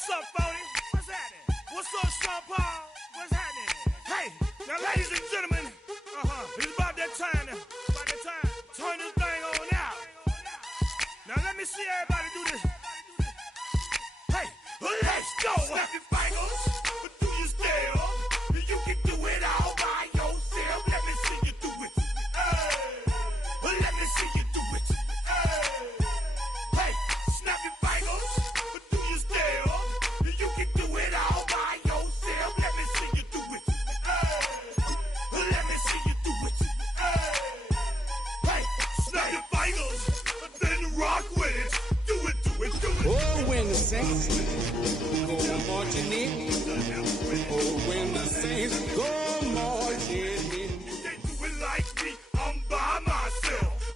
What's up, Phony? What's happening? What's up, Sean Paul? What's happening? Hey, now, ladies and gentlemen, it's about that time. Turn this thing on out. Now, let me see everybody do this. Hey, let's go. Snap your fingers, but do you still? You can do it all by yourself. Let me see you do it. Let me see you do it. Hey, snap your fingers, but do you still? You can do it all by yourself. Let me see you do it. Let me see you do it. Hey, snap your fingers, then rock with it. Do it, do it, do it. Oh, when the saints go marching in. Oh, when the saints go marching in. They do it like me, I'm by myself.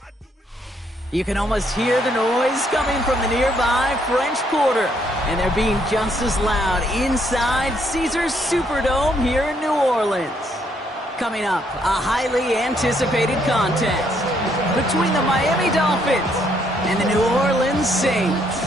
You can almost hear the noise coming from the nearby French Quarter, and they're being just as loud inside Caesars Superdome here in New Orleans. Coming up, a highly anticipated contest between the Miami Dolphins and the New Orleans Saints.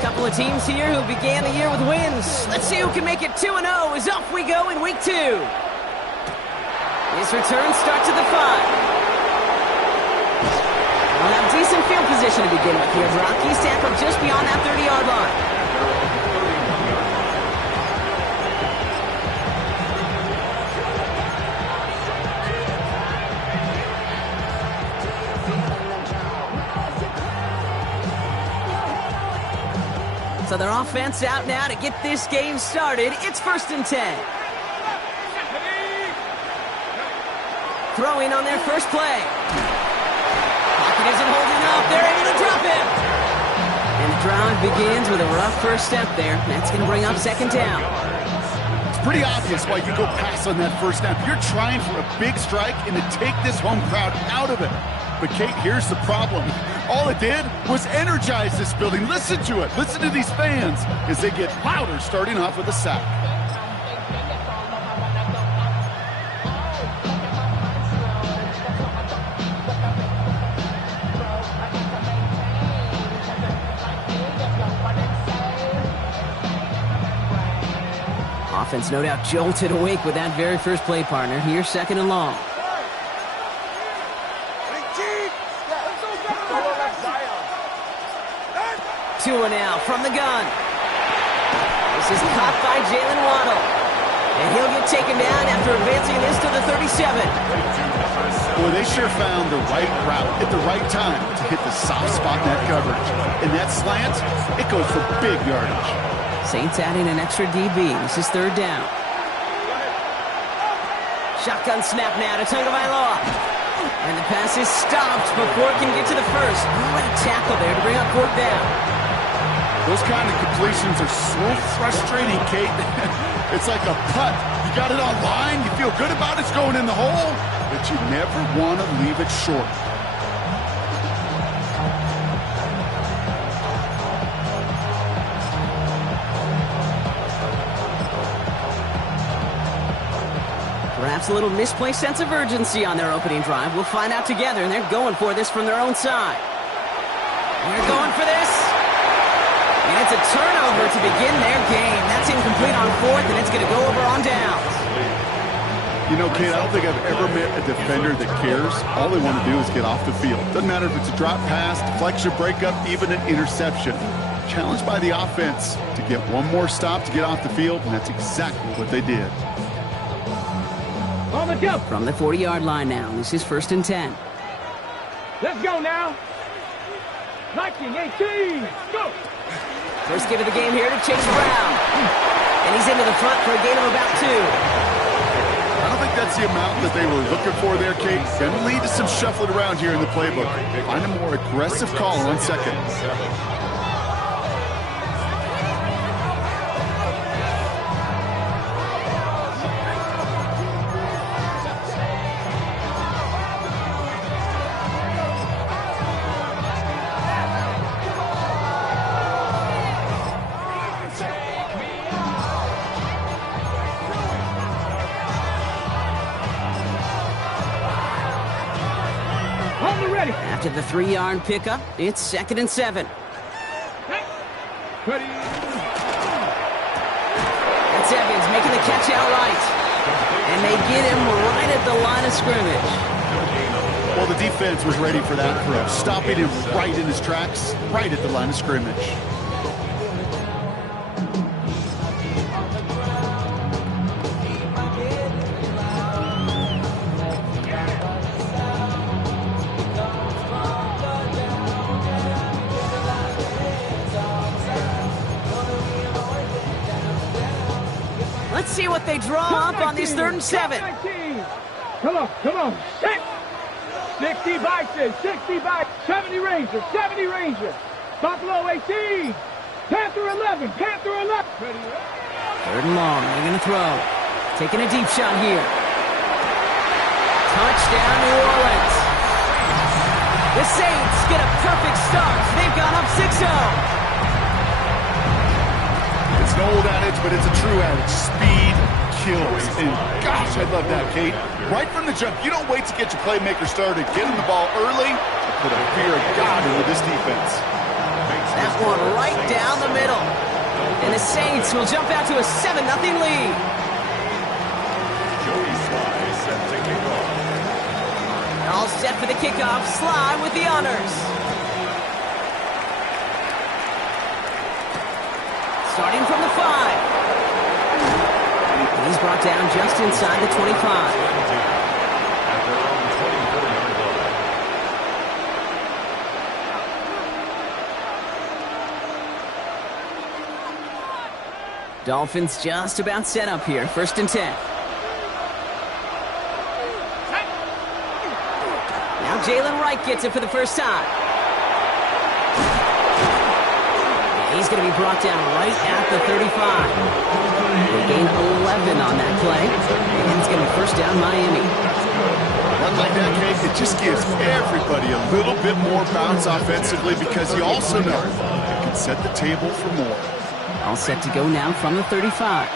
Couple of teams here who began the year with wins. Let's see who can make it 2-0 as off we go in week 2. This return starts at the 5. We'll have decent field position to begin with here. Rockies tackle just beyond that 30-yard line. So their offense out now to get this game started. It's 1st and 10. Throwing on their first play. Pocket isn't holding up. They're able to drop him. And the drive begins with a rough first step there. That's going to bring up 2nd down. It's pretty obvious why you go pass on that first snap. You're trying for a big strike and to take this home crowd out of it. But, Kate, here's the problem. All it did was energize this building. Listen to it. Listen to these fans as they get louder starting off with a sack. Offense no doubt jolted awake with that very first play, partner. Here's 2nd and long. Tua now from the gun. This is caught by Jalen Waddle. And he'll get taken down after advancing this to the 37. Boy, they sure found the right route at the right time to hit the soft spot in that coverage. And that slant, it goes for big yardage. Saints adding an extra DB. This is 3rd down. Shotgun snap now to Tagovailoa. And the pass is stopped before it can get to the first. Great tackle there to bring up 4th down. Those kind of completions are so frustrating, Kate. It's like a putt. You got it on line, you feel good about it's going in the hole, but you never want to leave it short. Perhaps a little misplaced sense of urgency on their opening drive. We'll find out together, and they're going for this from their own side. They're going for this. And it's a turnover to begin their game. That's incomplete on 4th, and it's going to go over on downs. You know, Kate, I don't think I've ever met a defender that cares. All they want to do is get off the field. Doesn't matter if it's a drop pass, deflection, breakup, even an interception. Challenged by the offense to get one more stop to get off the field, and that's exactly what they did. On the jump. From the 40-yard line now, this is 1st and 10. Let's go now. 19-18. Go. First give of the game here to Chase Brown. And he's into the front for a gain of about 2. I don't think that's the amount that they were looking for there, Kate. Going to lead to some shuffling around here in the playbook. Find a more aggressive call on 2nd. ready. After the 3-yard pickup, it's 2nd and 7. Ready. That's Evans making the catch outright. And they get him right at the line of scrimmage. Well, the defense was ready for that throw, stopping him right in his tracks, right at the line of scrimmage. Let's see what they draw up on this 3rd and 7. Come on. Set. 60 boxes, 60 boxes. 70 Ranger, 70 Ranger. Buffalo 18. Panther 11, Panther 11. Ready. 3rd and long, they're going to throw. Taking a deep shot here. Touchdown, New Orleans. The Saints get a perfect start. They've gone up 6-0. It's an old adage, but it's a true adage. Speed kills. And gosh, I love that, Kate. Right from the jump, you don't wait to get your playmaker started. Get him the ball early. Put a fear of God into this defense. That one right down the middle. And the Saints will jump out to a 7-0 lead. All set for the kickoff. Sly with the honors. Starting from the 5. And he's brought down just inside the 25. Dolphins just about set up here. 1st and 10. Now Jalen Wright gets it for the first time. He's going to be brought down right at the 35. They gain 11 on that play. And it's going to be 1st down Miami. Run like that, Kate, it just gives everybody a little bit more bounce offensively because you also know it can set the table for more. All set to go now from the 35.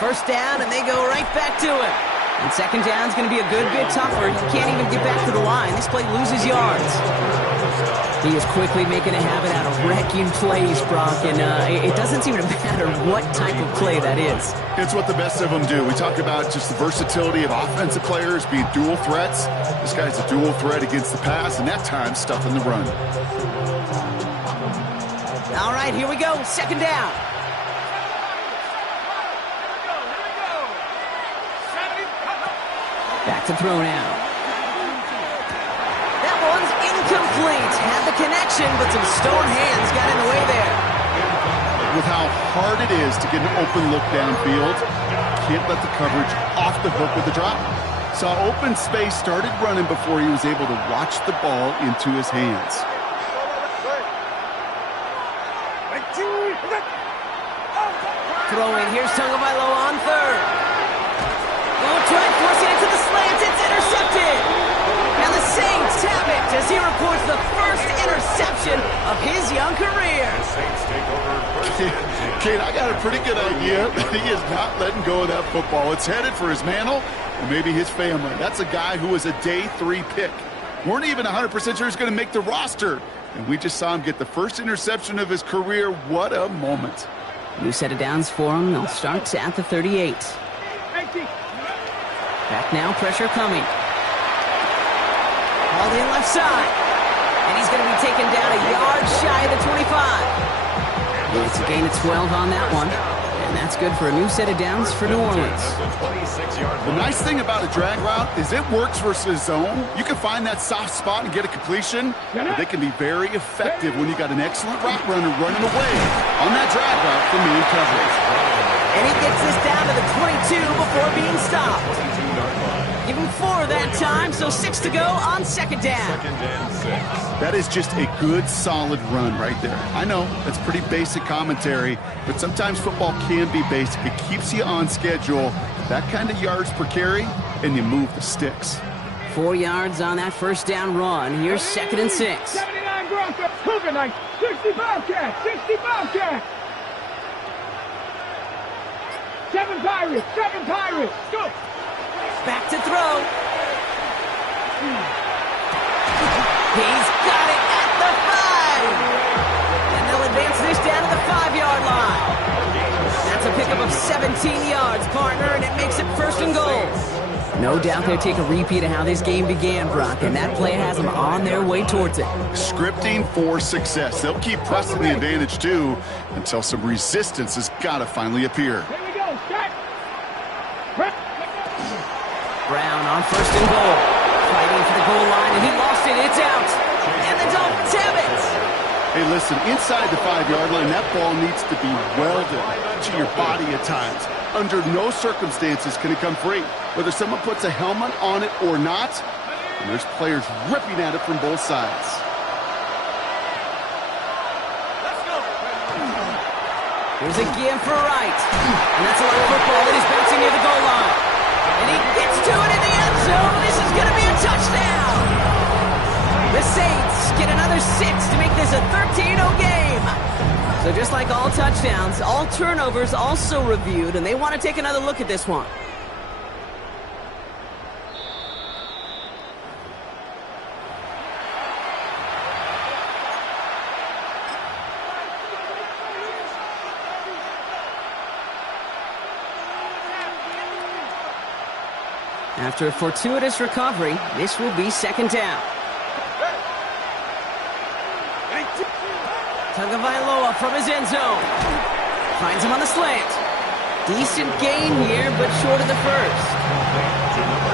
First down, and they go right back to it. And 2nd down is going to be a good bit tougher. He can't even get back to the line. This play loses yards. He is quickly making a habit out of wrecking plays, Brock, and it doesn't seem to matter what type of play that is. It's what the best of them do. We talk about just the versatility of offensive players being dual threats. This guy's a dual threat against the pass, and that time stuffing the run. All right, here we go. 2nd down. Back to throw now. That one's incomplete. Had the connection, but some stone hands got in the way there. With how hard it is to get an open look downfield, can't let the coverage off the hook with the drop. Saw open space, started running before he was able to watch the ball into his hands. Throwing, here's Tagovailoa on 3rd. Try forcing it to the slants. It's intercepted. And the Saints have it as he reports the first interception of his young career. Kate, I got a pretty good idea that he is not letting go of that football. It's headed for his mantle and maybe his family. That's a guy who was a day 3 pick. Weren't even 100% sure he's going to make the roster. And we just saw him get the first interception of his career. What a moment. New set of downs for him. They'll start at the 38. Back now, pressure coming. Hauled in left side. And he's going to be taken down a yard shy of the 25. It's a gain of 12 on that one. And that's good for a new set of downs for New Orleans. The nice thing about a drag route is it works versus zone. You can find that soft spot and get a completion, but they can be very effective when you got an excellent route runner running away on that drag route from man coverage. And he gets this down to the 22 before being stopped. Give him 4 that time, so 6 to go on 2nd down. That is just a good, solid run right there. I know, that's pretty basic commentary, but sometimes football can be basic. It keeps you on schedule. That kind of yards per carry, and you move the sticks. 4 yards on that first down run. Here's 2nd and 6. 79 Broncos, Cougar Knights, 60 Bobcats, 60 Bobcats. 7 Pirates, go. 17 yards, partner, and it makes it 1st and goal. No doubt they'll take a repeat of how this game began, Brock, and that play has them on their way towards it. Scripting for success. They'll keep pressing the advantage, too, until some resistance has got to finally appear. Here we go. Start. Brown on 1st and goal. Fighting for the goal line, and he lost it. It's out. And the Dolphins have it. Hey, listen, inside the 5-yard line, that ball needs to be welded to your body at times. Under no circumstances can it come free. Whether someone puts a helmet on it or not, and there's players ripping at it from both sides. Here's a give for Wright. And that's a lot of football that he's bouncing near the goal line. And he gets to it in the end zone. This is going to be a touchdown. The Saints get another 6 to make this a 13-0 game. So just like all touchdowns, all turnovers also reviewed, and they want to take another look at this one. After a fortuitous recovery, this will be 2nd down. Tagovailoa from his end zone. Finds him on the slant. Decent gain here, but short of the 1st.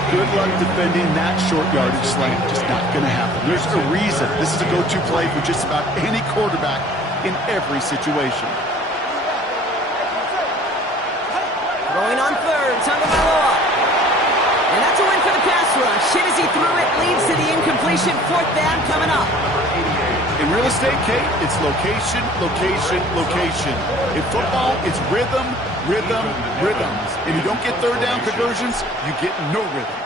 Good luck defending that short yardage slant. Just not going to happen. There's a reason. This is a go-to play for just about any quarterback in every situation. Throwing on 3rd, Tagovailoa. And that's a win for the pass rush. Hit as he threw it, leads to the incompletion. 4th down coming up. In real estate, Kate, it's location, location, location. In football, it's rhythm, rhythm, rhythm. And you don't get 3rd down conversions, you get no rhythm.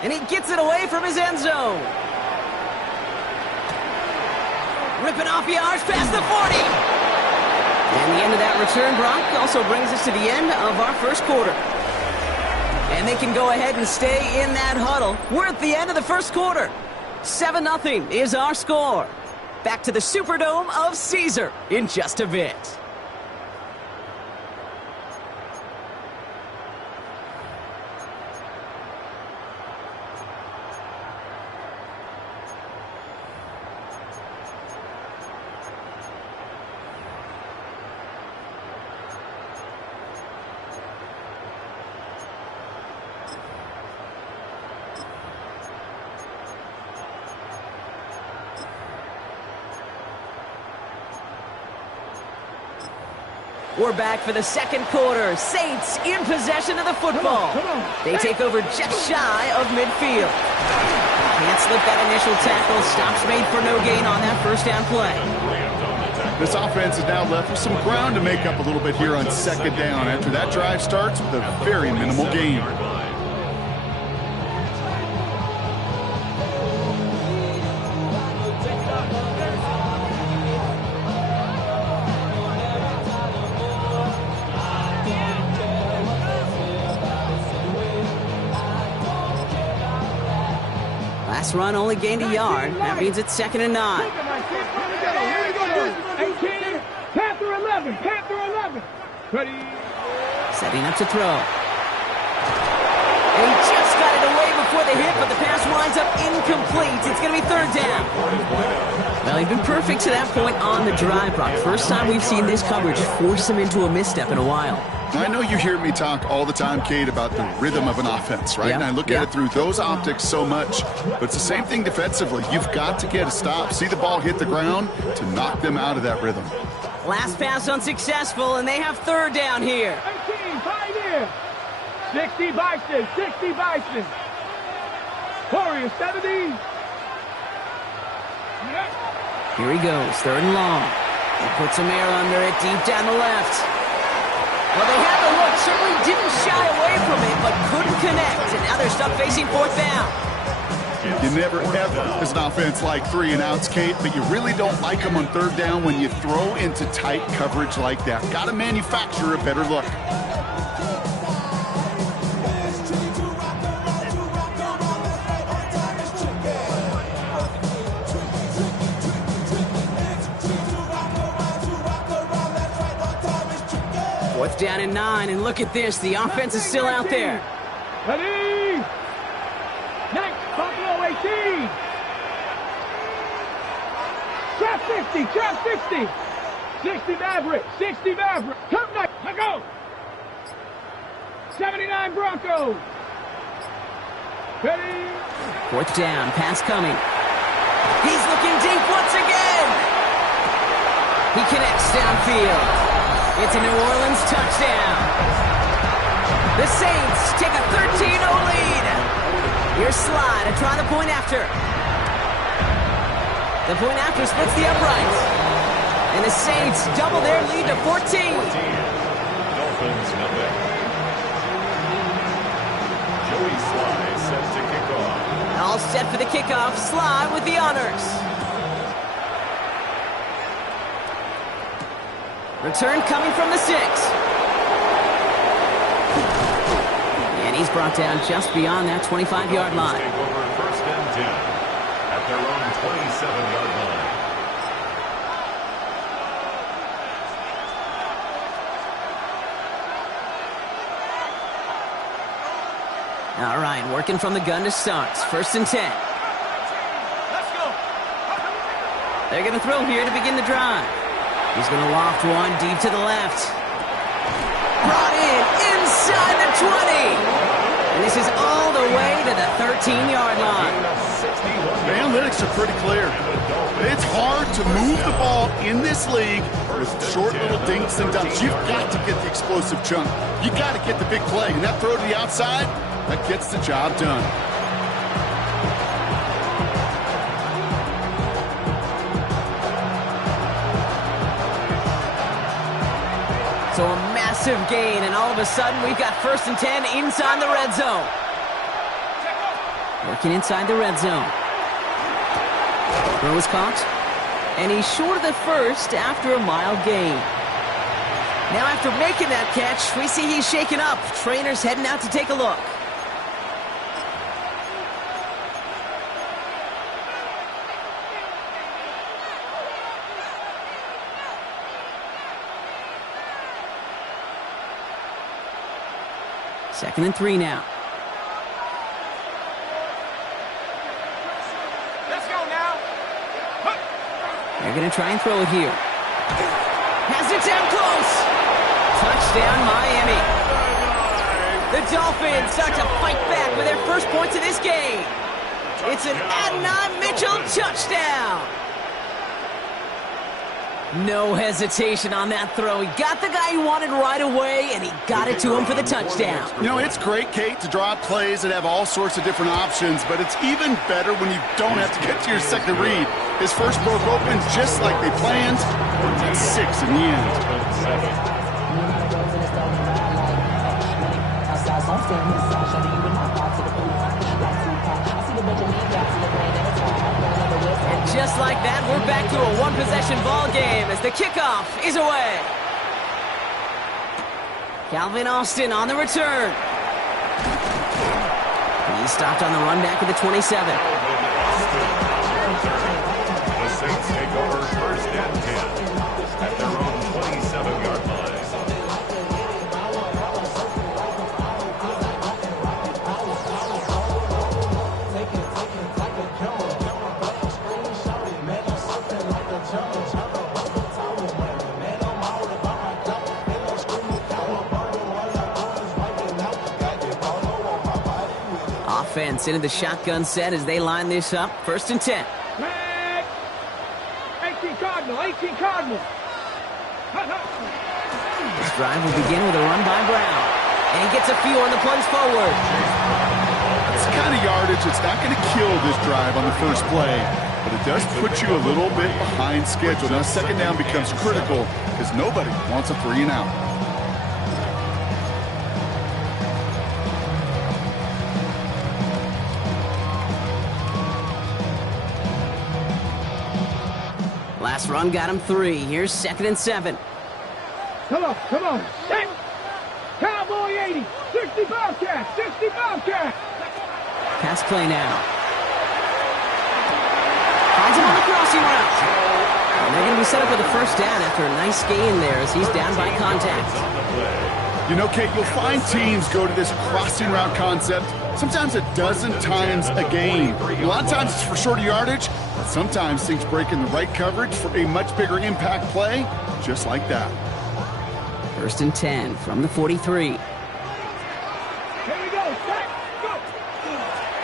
And he gets it away from his end zone. Ripping off yards past the 40. And the end of that return, Brock, also brings us to the end of our 1st quarter. And they can go ahead and stay in that huddle. We're at the end of the 1st quarter. 7-0 is our score. Back to the Superdome of Caesar in just a bit. We're back for the 2nd quarter. Saints in possession of the football. They take over just shy of midfield. Can't slip that initial tackle. Stops made for no gain on that 1st down play. This offense is now left with some ground to make up a little bit here on 2nd down after that drive starts with a very minimal gain. Last run only gained a yard. That means it's 2nd and 9. Here we go. 18, Panther 11, Panther 11. Ready. Setting up to throw. And he just got it away before the hit, but the pass winds up incomplete. It's going to be 3rd down. Well, he's been perfect to that point on the drive, Brock. First time we've seen this coverage force him into a misstep in a while. I know you hear me talk all the time, Kate, about the rhythm of an offense, right? And I look at it through those optics so much. But it's the same thing defensively. You've got to get a stop, see the ball hit the ground to knock them out of that rhythm. Last pass unsuccessful, and they have 3rd down here. 18, Pioneer. 60 Bison, 60 Bison. Warriors, 70. Here he goes, 3rd and long. He puts some air under it, deep down the left. Well, they had the look, certainly didn't shy away from it, but couldn't connect. And now they're stuck facing 4th down. You never, ever, as an offense, like 3 and outs, Kate, but you really don't like them on 3rd down when you throw into tight coverage like that. Got to manufacture a better look. down in 9, and look at this. The offense is still out there. Ready? Next, Buffalo 18. Trap 60, trap 60. 60 Maverick, 60 Maverick. Come next, let go. 79 Broncos. Ready? 4th down, pass coming. He's looking deep once again. He connects downfield. It's a New Orleans touchdown. The Saints take a 13-0 lead. Here's Sly to try the point after. The point after splits the uprights. And the Saints double their lead to 14. Dolphins nothing. Joey Sly set to kick off. All set for the kickoff. Sly with the honors. Return coming from the 6. And he's brought down just beyond that 25-yard line. Take over 1st and 10 at their own 27-yard line. All right, working from the gun to start. 1st and 10. Let's go. They're going to throw here to begin the drive. He's going to loft one deep to the left. Brought in inside the 20. And this is all the way to the 13-yard line. The analytics are pretty clear. It's hard to move the ball in this league with short little dinks and dumps. You've got to get the explosive chunk. You got to get the big play. And that throw to the outside, that gets the job done. So a massive gain, and all of a sudden we've got 1st and 10 inside the red zone. Working inside the red zone. Throw is caught, and he's short of the 1st after a mile gain. Now after making that catch, we see he's shaken up. Trainer's heading out to take a look. Second and 3 now. Let's go now. They're going to try and throw it here. Has it down close. Touchdown, Miami. The Dolphins start to fight back with their first points of this game. It's an Adonai Mitchell touchdown. No hesitation on that throw. He got the guy he wanted right away, and he got it to him for the touchdown. You know, it's great, Kate, to draw up plays that have all sorts of different options, but it's even better when you don't have to get to your second read. His first broke open just like they planned. That's 6 in the end. And just like that, we're back to a one-possession ball game as the kickoff is away. Calvin Austin on the return. He stopped on the run back at the 27. The Saints take over 1st and 10 at their own 27-yard line. Offense into the shotgun set as they line this up. 1st and 10. 18 Cardinal, 18 Cardinal. This drive will begin with a run by Brown. And he gets a few on the plunge forward. That's the kind of yardage that's not going to kill this drive on the first play, but it does put you a little bit behind schedule. Now, 2nd down becomes critical because nobody wants a 3 and out. Last run got him 3. Here's 2nd and 7. Come on, come on. Set. Cowboy 80, 60 Bobcat, 60 Bobcat. Pass play now. Finds him on the crossing route. And they're going to be set up with a 1st down after a nice gain there as he's down by contact. On the play. You know, Kate, you'll find teams go to this crossing route concept sometimes a dozen times a game. A lot of times it's for shorter yardage, but sometimes things break in the right coverage for a much bigger impact play, just like that. 1st and 10 from the 43. Here we go, set, go.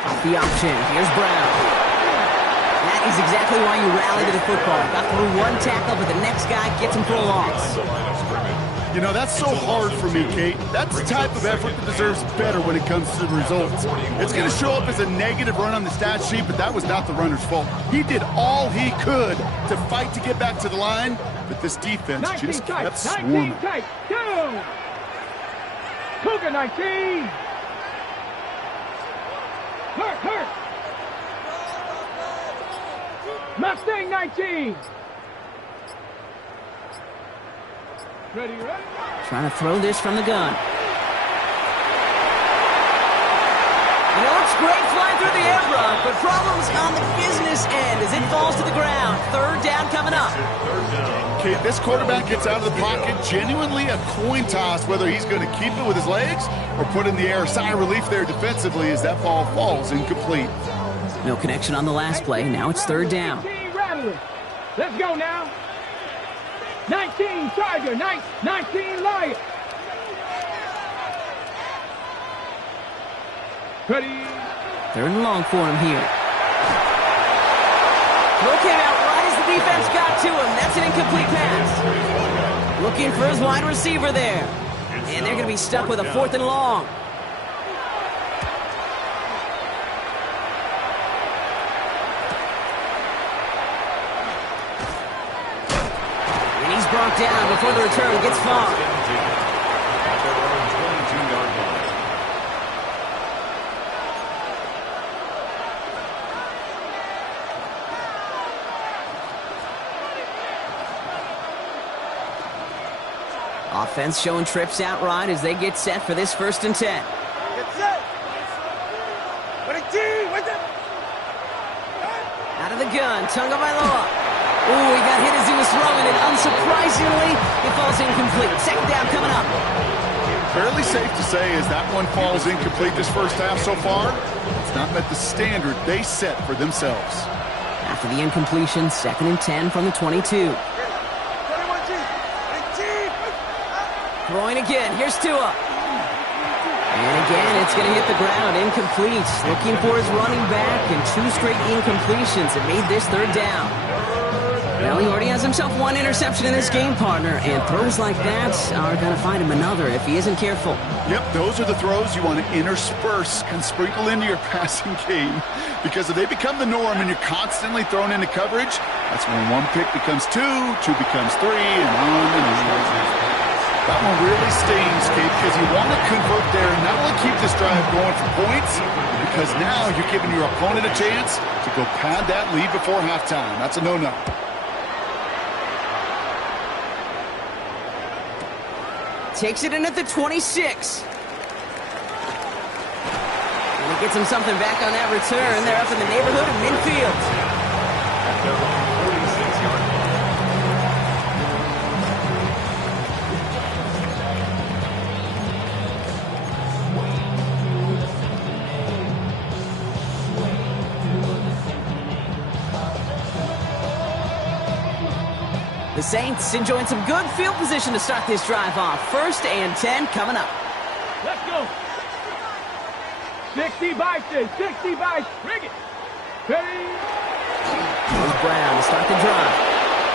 Off the option, here's Brown. That is exactly why you rally to the football. Got through one tackle, but the next guy gets him for a loss. You know, that's so hard for me, Kate. That's the type of effort that deserves better when it comes to the results. It's going to show up as a negative run on the stat sheet, but that was not the runner's fault. He did all he could to fight to get back to the line, but this defense just kept swarming. 19 tight, down. Cougar 19. Hurt. Mustang 19. Ready? Trying to throw this from the gun. You know, it's great flying through the air, Brock, but problems on the business end as it falls to the ground. 3rd down coming up. Kate, this quarterback gets out of the pocket, genuinely a coin toss whether he's going to keep it with his legs or put in the air. Sigh of relief there defensively as that ball falls incomplete. No connection on the last play. Now it's 3rd down. 19 Rattler. Let's go now. 19 Tiger, 19 Lion. Ready? 3rd and long for him here. Throw came out right as the defense got to him. That's an incomplete pass. Looking for his wide receiver there. And they're going to be stuck with a 4th and long. Brought down before the return gets far. At their own 22-yard line. Offense showing trips out right as they get set for this 1st and 10. Get set. With a team, with it. Out of the gun, Tunga Bailoa. Ooh, he got hit as he was throwing, and unsurprisingly, it falls incomplete. 2nd down coming up. Fairly safe to say as that one falls incomplete this first half so far, it's not met the standard they set for themselves. After the incompletion, 2nd and 10 from the 22. Throwing again, here's Tua. And again, it's going to hit the ground, incomplete. Looking for his running back, and 2 straight incompletions that made this 3rd down. Well, he already has himself 1 interception in this game, partner, and throws like that are going to find him another if he isn't careful. Yep, those are the throws you want to intersperse and sprinkle into your passing game, because if they become the norm and you're constantly thrown into coverage, that's when 1 pick becomes 2, 2 becomes 3, and on and on. That one really stings, Kate, because you want to convert there and not only keep this drive going for points, because now you're giving your opponent a chance to go pad that lead before halftime. That's a no-no. Takes it in at the 26. And he gets him something back on that return. They're up in the neighborhood of midfield. At their own 46-yard line. The Saints enjoying some good field position to start this drive off. 1st and 10 coming up. Let's go. 60 Bison, 60 Bison. Bring it. Ready? Here's Brown to start the drive.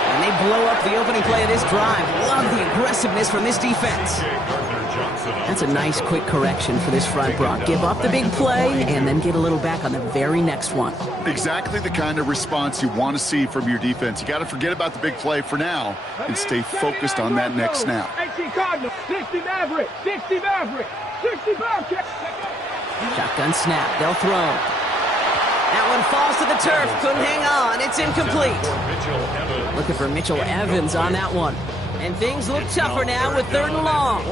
And they blow up the opening play of this drive. Love the aggressiveness from this defense. That's a nice quick correction for this front, Brock. Give up the big play and then get a little back on the very next one. Exactly the kind of response you want to see from your defense. You got to forget about the big play for now and stay focused on that next snap. 60 Cardinal, 60 Maverick, 60 Maverick, 60 Bobcat. Shotgun snap. They'll throw. That one falls to the turf. Couldn't hang on. It's incomplete. Looking for Mitchell Evans on that one. And things look tougher now with 3rd and long.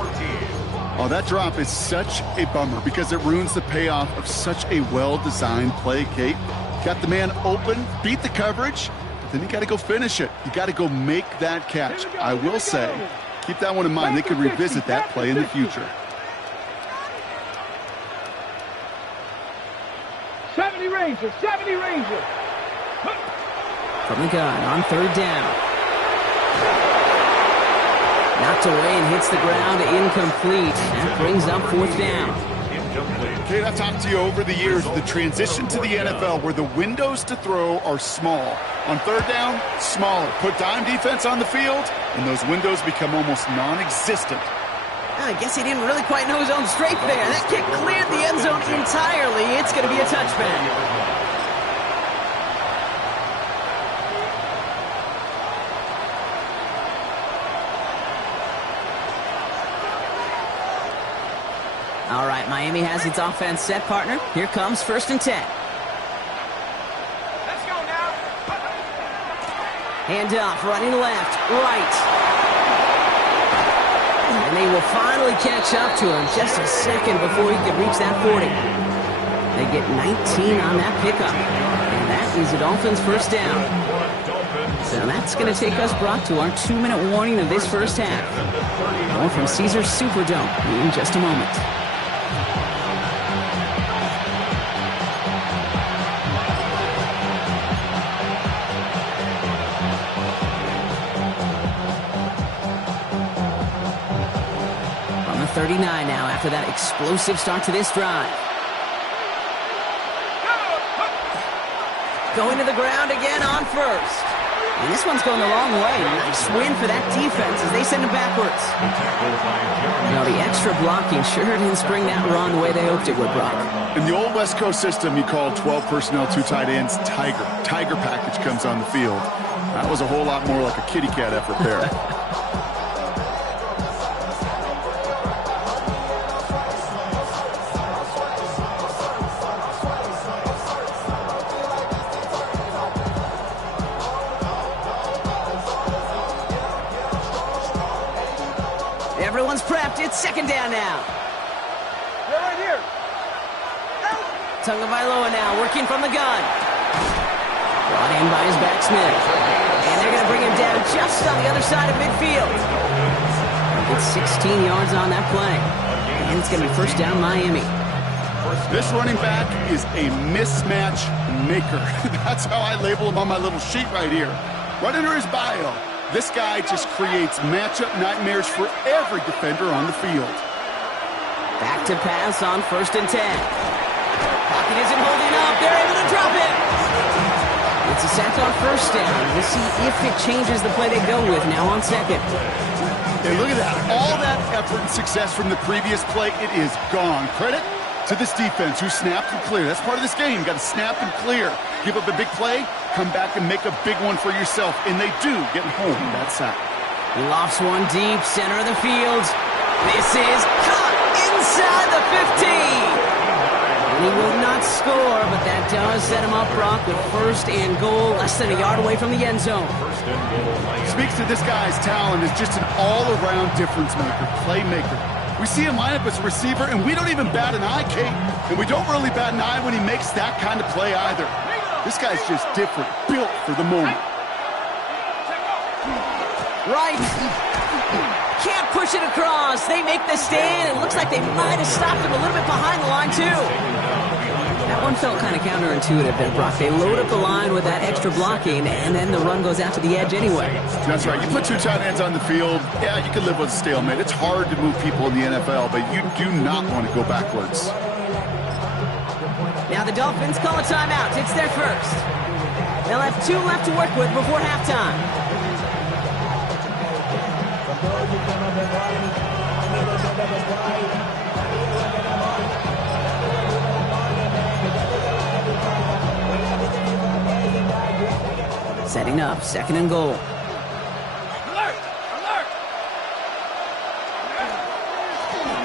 Oh, that drop is such a bummer because it ruins the payoff of such a well-designed play, Kate. Got the man open, beat the coverage, but then you got to go finish it. You got to go make that catch. I will say, Keep that one in mind. They could revisit that play in the future. 70 Rangers, 70 Rangers. From the gun on third down. Knocked away and hits the ground, incomplete. That brings up fourth down. Okay, I've talked to you over the years, the transition to the NFL where the windows to throw are small. On third down, smaller. Put dime defense on the field, and those windows become almost non-existent. I guess he didn't really quite know his own strength there. That kick cleared the end zone entirely. It's going to be a touchback. All right, Miami has its offense set, partner. Here comes 1st and 10. Let's go now. Hand off, running left, right. And they will finally catch up to him just a second before he can reach that 40. They get 19 on that pickup. And that is the Dolphins' first down. So that's going to take us, Brock, to our 2-minute warning of this first half. More from Caesars Superdome in just a moment. On the 39 now after that explosive start to this drive. Going to the ground again on first. And this one's going the wrong way. Nice win for that defense as they send him backwards. Now the extra blocking sure didn't spring that run the way they hoped it would, Brock. In the old West Coast system, you call 12 personnel, 2 tight ends, Tiger. Tiger package comes on the field. That was a whole lot more like a kitty cat effort there. Everyone's prepped. It's second down now. They're right here. Tagovailoa now working from the gun. Brought in by his back Smith. And they're going to bring him down just on the other side of midfield. It's 16 yards on that play. And it's going to be first down Miami. This running back is a mismatch maker. That's how I label him on my little sheet right here. Right under his bio. This guy just creates matchup nightmares for every defender on the field. Back to pass on 1st and 10. Pocket isn't holding up. They're able to drop it. It's a sack on first down. We'll see if it changes the play they go with now on second. Hey, look at that. All that effort and success from the previous play, it is gone. Credit to this defense who snapped and clear. That's part of this game. You got to snap and clear. Give up a big play, come back and make a big one for yourself. And they do, getting home that sack. He lofts one deep, center of the field. This is caught inside the 15. And he will not score, but that does set him up, Brock, with 1st and goal, less than a yard away from the end zone. Speaks to this guy's talent as just an all-around difference maker, playmaker. We see him line up as a receiver, and we don't even bat an eye, Kate. And we don't really bat an eye when he makes that kind of play either. This guy's just different, built for the moment. Right. Can't push it across. They make the stand. It looks like they might have stopped him a little bit behind the line, too. That one felt kind of counterintuitive there, Brock. They load up the line with that extra blocking, and then the run goes out to the edge anyway. That's right. You put 2 tight ends on the field, yeah, you can live with a stalemate. It's hard to move people in the NFL, but you do not want to go backwards. Now the Dolphins call a timeout. It's their first. They'll have 2 left to work with before halftime. Setting up, 2nd and goal. Alert! Alert!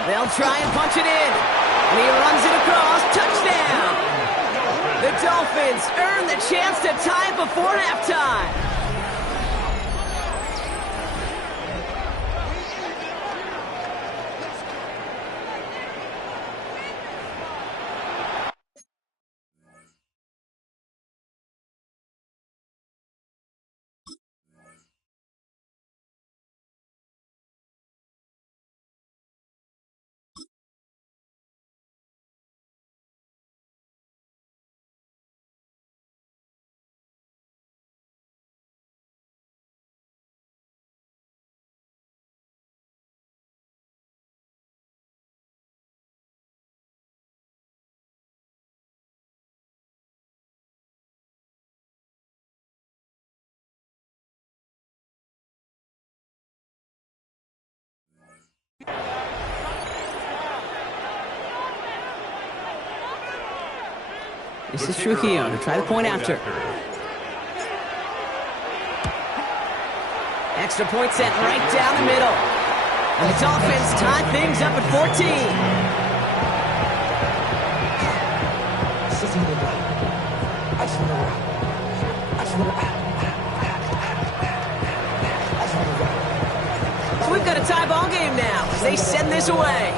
They'll try and punch it in. And he runs it across. Touchdown! The Dolphins earn the chance to tie it before halftime. This is Trujillo to try the point after. Extra point sent right down the middle. And the Dolphins tie things up at 14. So we've got a tie ball game now as they send this away.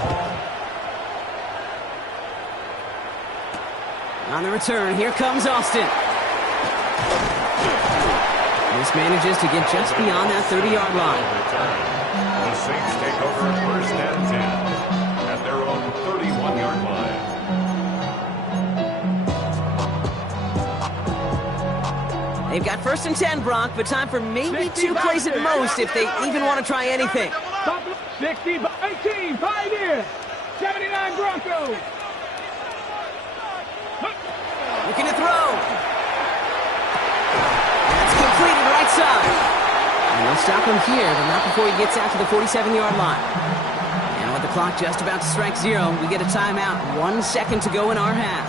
On the return, here comes Austin. This manages to get just beyond that 30-yard line. The Saints take over first and 10 at their own 31-yard line. They've got first and 10, Brock, but time for maybe 2 plays at most if they even want to try anything. 60 by 18, Pioneers, 79 Broncos. Looking to throw. That's completed right side. And they'll stop him here, but not before he gets out to the 47-yard line. And with the clock just about to strike 0, we get a timeout. 1 second to go in our half.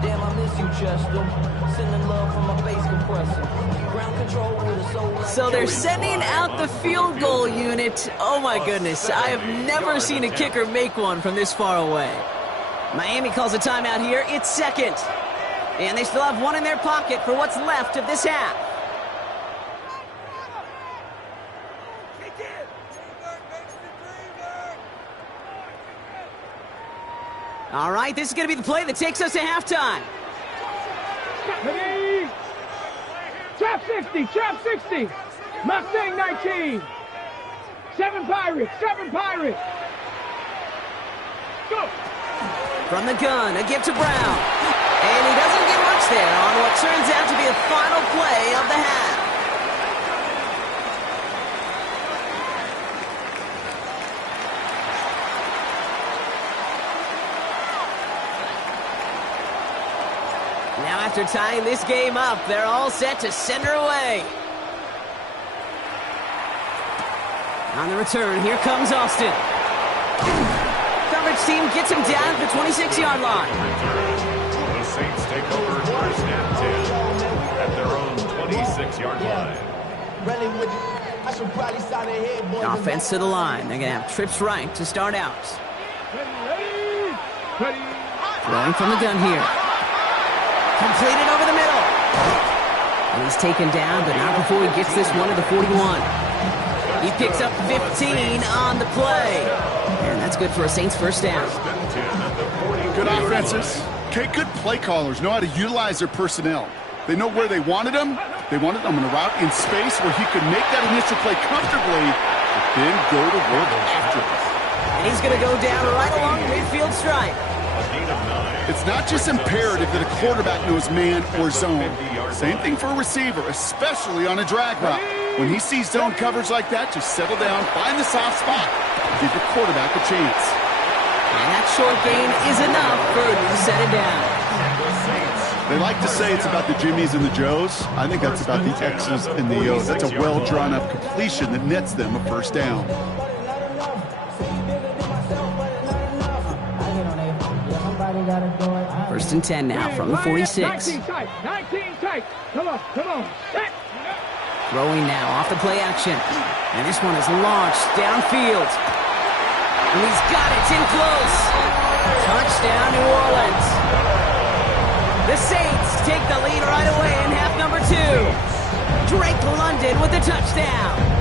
Damn, I miss you, Chester. Sending love from my face compressor. Ground control with a soul. So they're sending out the field goal unit. Oh my goodness, I have never seen a kicker make one from this far away. Miami calls a timeout here. It's second. And they still have one in their pocket for what's left of this half. All right, this is going to be the play that takes us to halftime. Ready? Trap 60, trap 60. Mustang 19. 7 Pirates, 7 Pirates. Go. From the gun, a give to Brown. And he doesn't get much there on what turns out to be the final play of the half. Now after tying this game up, they're all set to send her away. On the return, here comes Austin. Coverage team gets him down at the 26-yard line. The Saints take over first and 10 at their own 26-yard line. Offense to the line. They're going to have trips right to start out. Ready. Throwing from the gun here. Completed over the middle. And he's taken down, but not before he gets this one to the 41. He picks up 15 on the play. And that's good for a Saints first down. Good offenses. Okay, good play callers know how to utilize their personnel. They know where they wanted him. They wanted him on a route in space where he could make that initial play comfortably, but then go to work after it. And he's going to go down right along the midfield stripe. It's not just imperative that a quarterback knows man or zone. Same thing for a receiver, especially on a drag route. When he sees zone coverage like that, just settle down, find the soft spot, give your quarterback a chance. And that short gain is enough for him to set it down. They like to say it's about the Jimmies and the Joes. I think that's about the X's and the O's. That's a well-drawn-up completion that nets them a first down. First and 10 now from the 46. 19 tight. Come on. Set. Throwing now off the play action. And this one is launched downfield. And he's got it. It's in close. Touchdown, New Orleans. The Saints take the lead right away in half number 2. Drake London with the touchdown.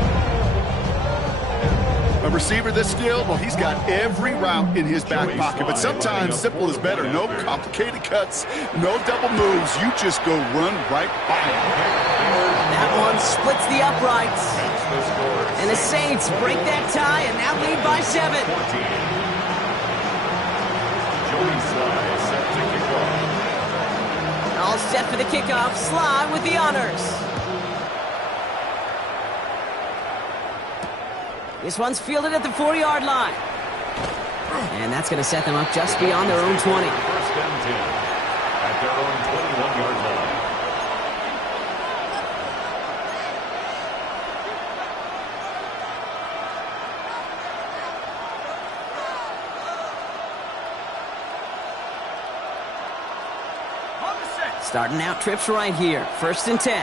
A receiver this skilled, well, he's got every route in his back pocket. But sometimes simple is better. No complicated cuts, no double moves. You just go run right by him. That one splits the uprights. And the Saints break that tie and now lead by 7. All set for the kickoff. Sly with the honors. This one's fielded at the 4-yard line. And that's going to set them up just beyond their own 20. First and 10 at their own 21-yard line. Starting out trips right here. 1st and 10.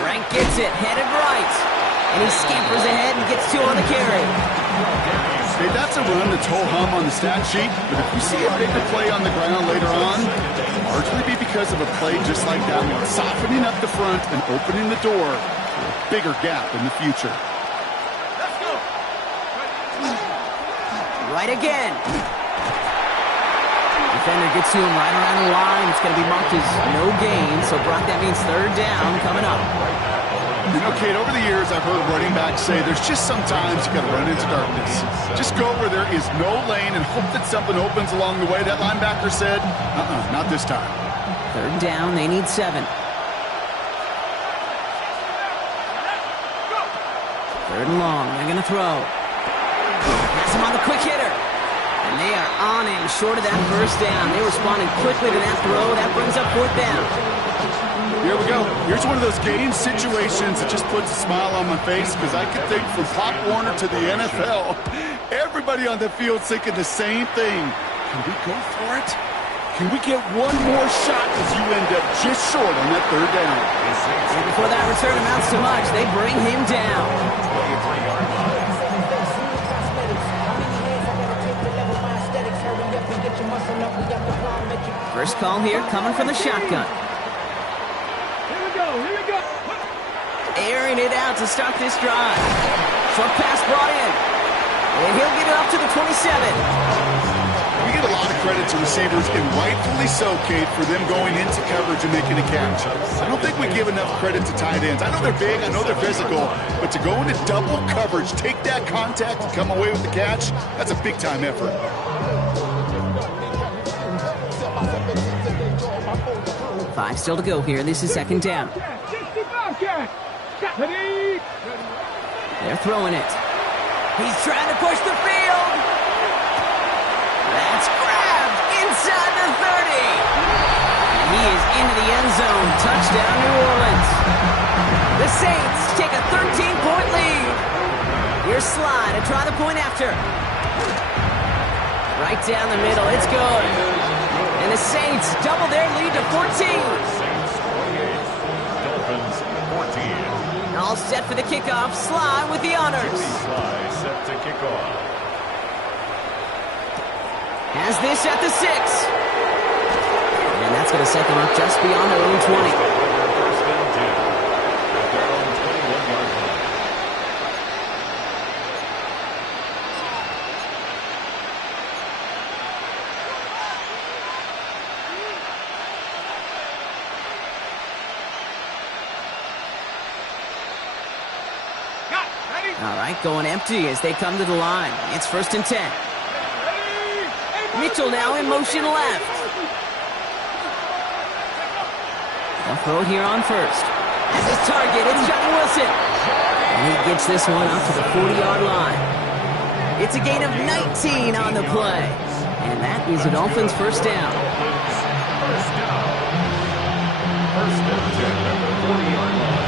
Frank gets it, headed right. And he scampers ahead and gets 2 on the carry. Hey, that's a run that's ho-hum on the stat sheet, but if you see a bigger play on the ground later on, it'll largely be because of a play just like that one, softening up the front and opening the door for a bigger gap in the future. Right again. Defender gets to him right around the line. It's going to be marked as no gain, so Brock, that means 3rd down coming up. You know, Kate, over the years, I've heard running backs say there's just sometimes you got to run into darkness. Just go where there is no lane and hope that something opens along the way. That linebacker said, not this time. 3rd down, they need 7. 3rd and long, they're going to throw. Pass him on the quick hitter. And they are on him short of that 1st down. They responded quickly to that throw. That brings up 4th down. Here we go. Here's one of those game situations that just puts a smile on my face because I can think from Pop Warner to the NFL, everybody on the field thinking the same thing. Can we go for it? Can we get one more shot as you end up just short on that 3rd down? And before that return amounts to much, they bring him down. 23-yard line. First call here coming from the shotgun. Here we go. Airing it out to start this drive. Short pass brought in. And he'll get it up to the 27. We give a lot of credit to receivers, and rightfully so, Kate, for them going into coverage and making a catch. I don't think we give enough credit to tight ends. I know they're big, I know they're physical, but to go into double coverage, take that contact, and come away with the catch, that's a big-time effort. 5 still to go here. This is 2nd down. They're throwing it. He's trying to push the field. That's grabbed inside the 30. And he is into the end zone. Touchdown, New Orleans. The Saints take a 13-point lead. Here's Sly to try the point after. Right down the middle. It's good. And the Saints double their lead to 14. Saints 28, Dolphins 14. All set for the kickoff. Sly with the honors. Sly set to kick off. Has this at the 6. And that's going to set them up just beyond their own 20. 1st and 10 at their own 21-yard line. All right, going empty as they come to the line. It's 1st and 10. Mitchell now in motion left. They'll throw it here on 1st. As his target, it's Johnny Wilson. And he gets this one up to the 40-yard line. It's a gain of 19 on the play. And that is the Dolphins' 1st down. 1st and 10 at the 40-yard line.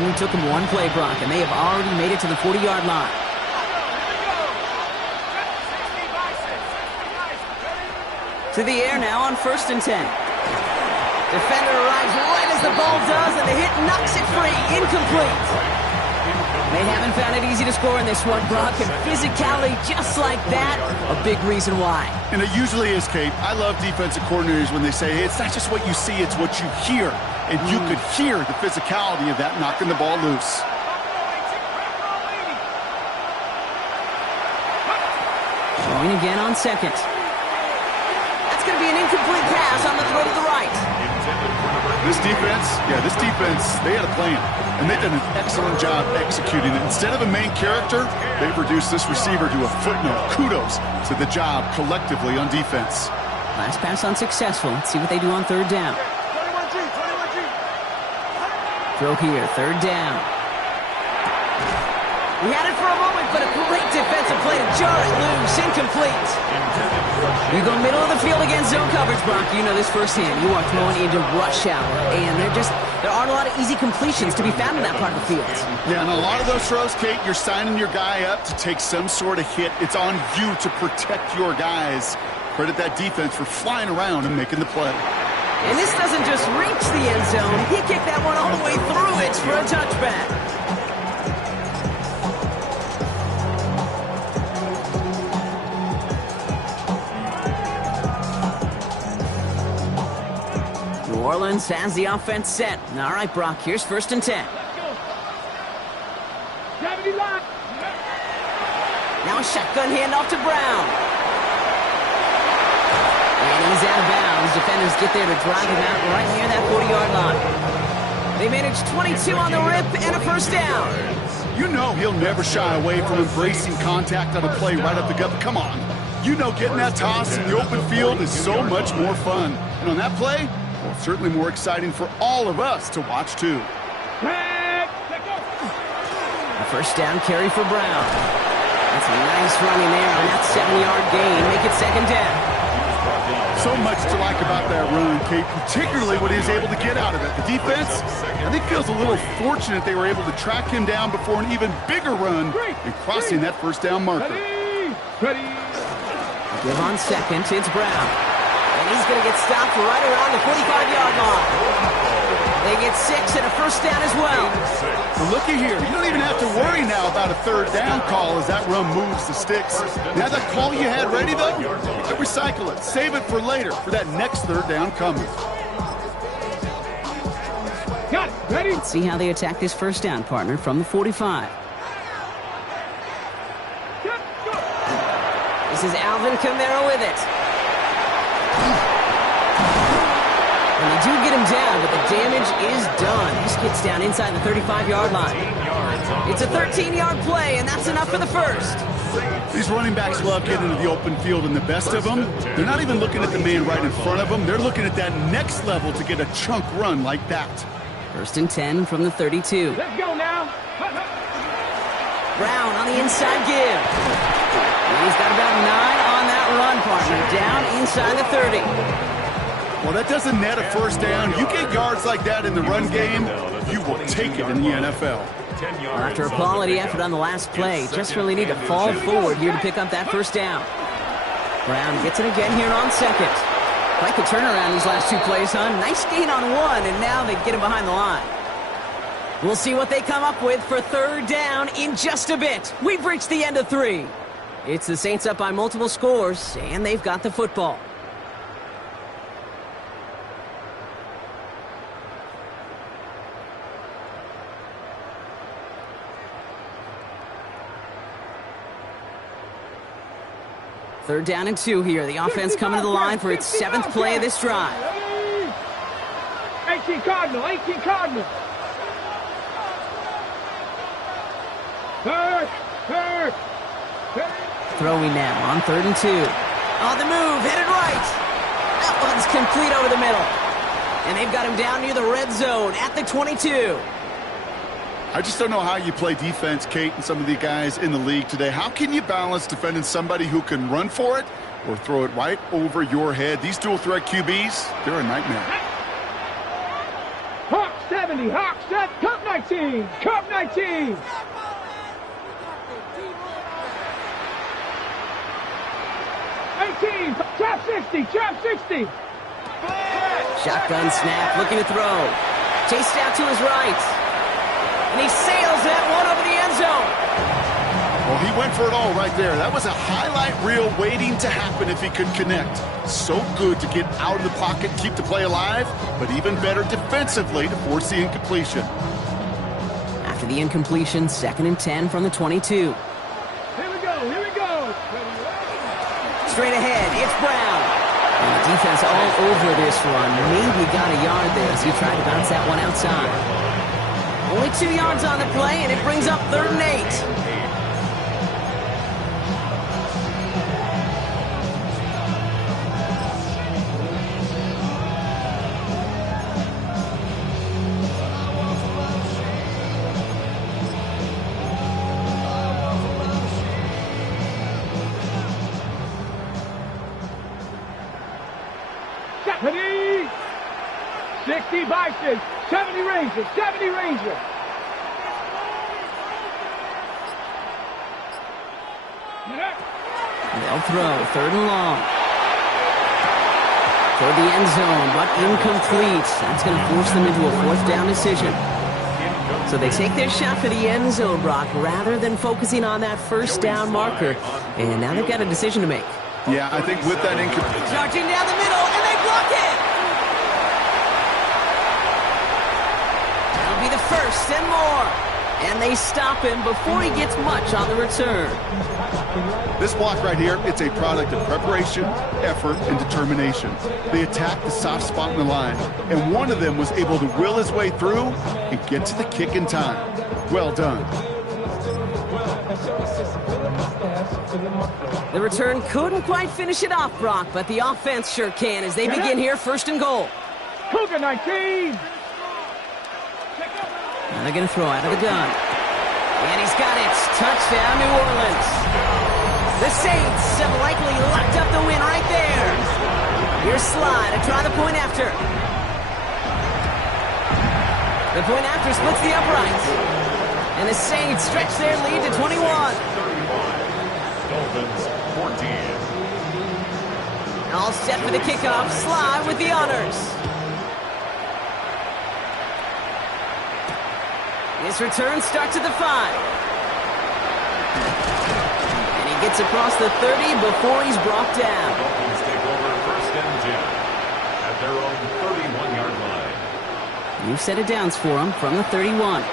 Only took them one play, Brock, and they have already made it to the 40-yard line. To the air now on 1st and 10. Defender arrives right as the ball does, and the hit knocks it free. Incomplete. They haven't found it easy to score in this one, Brock, and physicality just like that, a big reason why. And it usually is, Kate. I love defensive coordinators when they say, hey, it's not just what you see, it's what you hear. And you could hear the physicality of that knocking the ball loose. Throwing again on 2nd. That's going to be an incomplete pass on the throw to the right. This defense, they had a plan. And they've done an excellent job executing it. Instead of a main character, they've reduced this receiver to a footnote. Kudos to the job collectively on defense. Last pass unsuccessful. Let's see what they do on 3rd down. Throw here, 3rd down. He had it for a moment, but a great defensive play to jar it loose. Incomplete. You go middle of the field against zone coverage, Brock. You know this firsthand. You are throwing into rush hour, and there aren't a lot of easy completions to be found in that part of the field. Yeah, and a lot of those throws, Kate, you're signing your guy up to take some sort of hit. It's on you to protect your guys. Credit that defense for flying around and making the play. And this doesn't just reach the end zone. He kicked that one all the way through it for a touchback. New Orleans has the offense set. All right, Brock, here's 1st and 10. Now a shotgun handoff to Brown. And he's out of bounds. Defenders get there to drive him out right near that 40-yard line. They manage 22 on the rip and a 1st down. You know he'll never shy away from embracing contact on a play right up the gut. Come on. You know getting that toss in the open field is so much more fun. And on that play, well, certainly more exciting for all of us to watch, too. A 1st down carry for Brown. That's a nice run in there on that 7-yard gain. Make it 2nd down. So much to like about that run, Kate, particularly what he was able to get out of it. The defense, I think, feels a little fortunate they were able to track him down before an even bigger run and crossing that 1st down marker. Ready. Give on 2nd, it's Brown. And he's going to get stopped right around the 45-yard line. They get 6 and a 1st down as well. Well, looky here. You don't even have to worry now about a 3rd down call as that run moves the sticks. Now that call you had ready, though, recycle it. Save it for later for that next 3rd down coming. Got it. Ready? Let's see how they attack this 1st down, partner, from the 45. This is Alvin Kamara with it. And they do get him down, but the damage is done. This gets down inside the 35-yard line. It's a 13-yard play, and that's enough for the 1st. These running backs love getting into the open field, and the best of them, they're not even looking at the man right in front of them. They're looking at that next level to get a chunk run like that. 1st and 10 from the 32. Let's go now. Brown on the inside give. And he's got about 9 on that run, partner. Down inside the 30. Well, that doesn't net a 1st down. You get yards like that in the run game, you will take it in the NFL. Well, after a quality effort on the last play, just really need to fall forward here to pick up that 1st down. Brown gets it again here on 2nd. Quite the turnaround these last 2 plays, huh? Nice gain on 1, and now they get him behind the line. We'll see what they come up with for 3rd down in just a bit. We've reached the end of 3. It's the Saints up by multiple scores, and they've got the football. Third down and 2 here. The offense coming to the line for its 7th play of this drive. 18 Cardinal. Third. Throwing now on 3rd and 2. On the move, headed right. That one's complete over the middle. And they've got him down near the red zone at the 22. I just don't know how you play defense, Kate, and some of the guys in the league today. How can you balance defending somebody who can run for it or throw it right over your head? These dual-threat QBs, they're a nightmare. Hawk 70, Hawk set, Cup 19, Cup 19. Trap 60. Shotgun snap, looking to throw. Chased out to his right. And he sails that one over the end zone. Well, he went for it all right there. That was a highlight reel waiting to happen if he could connect. So good to get out of the pocket, keep the play alive, but even better defensively to force the incompletion. After the incompletion, 2nd and 10 from the 22. Here we go. Straight ahead, it's Brown. And the defense all over this one. Maybe got a yard there as he tried to bounce that one outside. Only 2 yards on the play, and it brings up 3rd and 8. 60 Bison, 70 Ranger, 70 Ranger. They'll throw, 3rd and long. Toward the end zone, but incomplete. That's going to force them into a 4th down decision. So they take their shot for the end zone, Brock, rather than focusing on that 1st down marker. And now they've got a decision to make. Yeah, I think with that incomplete. Charging down the middle, and they block it! That'll be the 1st and more. And they stop him before he gets much on the return. This block right here, it's a product of preparation, effort, and determination. They attacked the soft spot in the line, and one of them was able to will his way through and get to the kick in time. Well done. The return couldn't quite finish it off, Brock, but the offense sure can as they begin here 1st and goal. Cougar 19. Now they're going to throw out of the gun. And he's got it. Touchdown, New Orleans. The Saints have likely locked up the win right there. Here's Sly to try the point after. The point after splits the uprights. And the Saints stretch their lead to 21. Dolphins 14. All set for the kickoff. Sly with the honors. This return starts at the 5. And he gets across the 30 before he's brought down. Dolphins take over 1st and 10 at their own 31-yard line. New set of downs for him from the 31.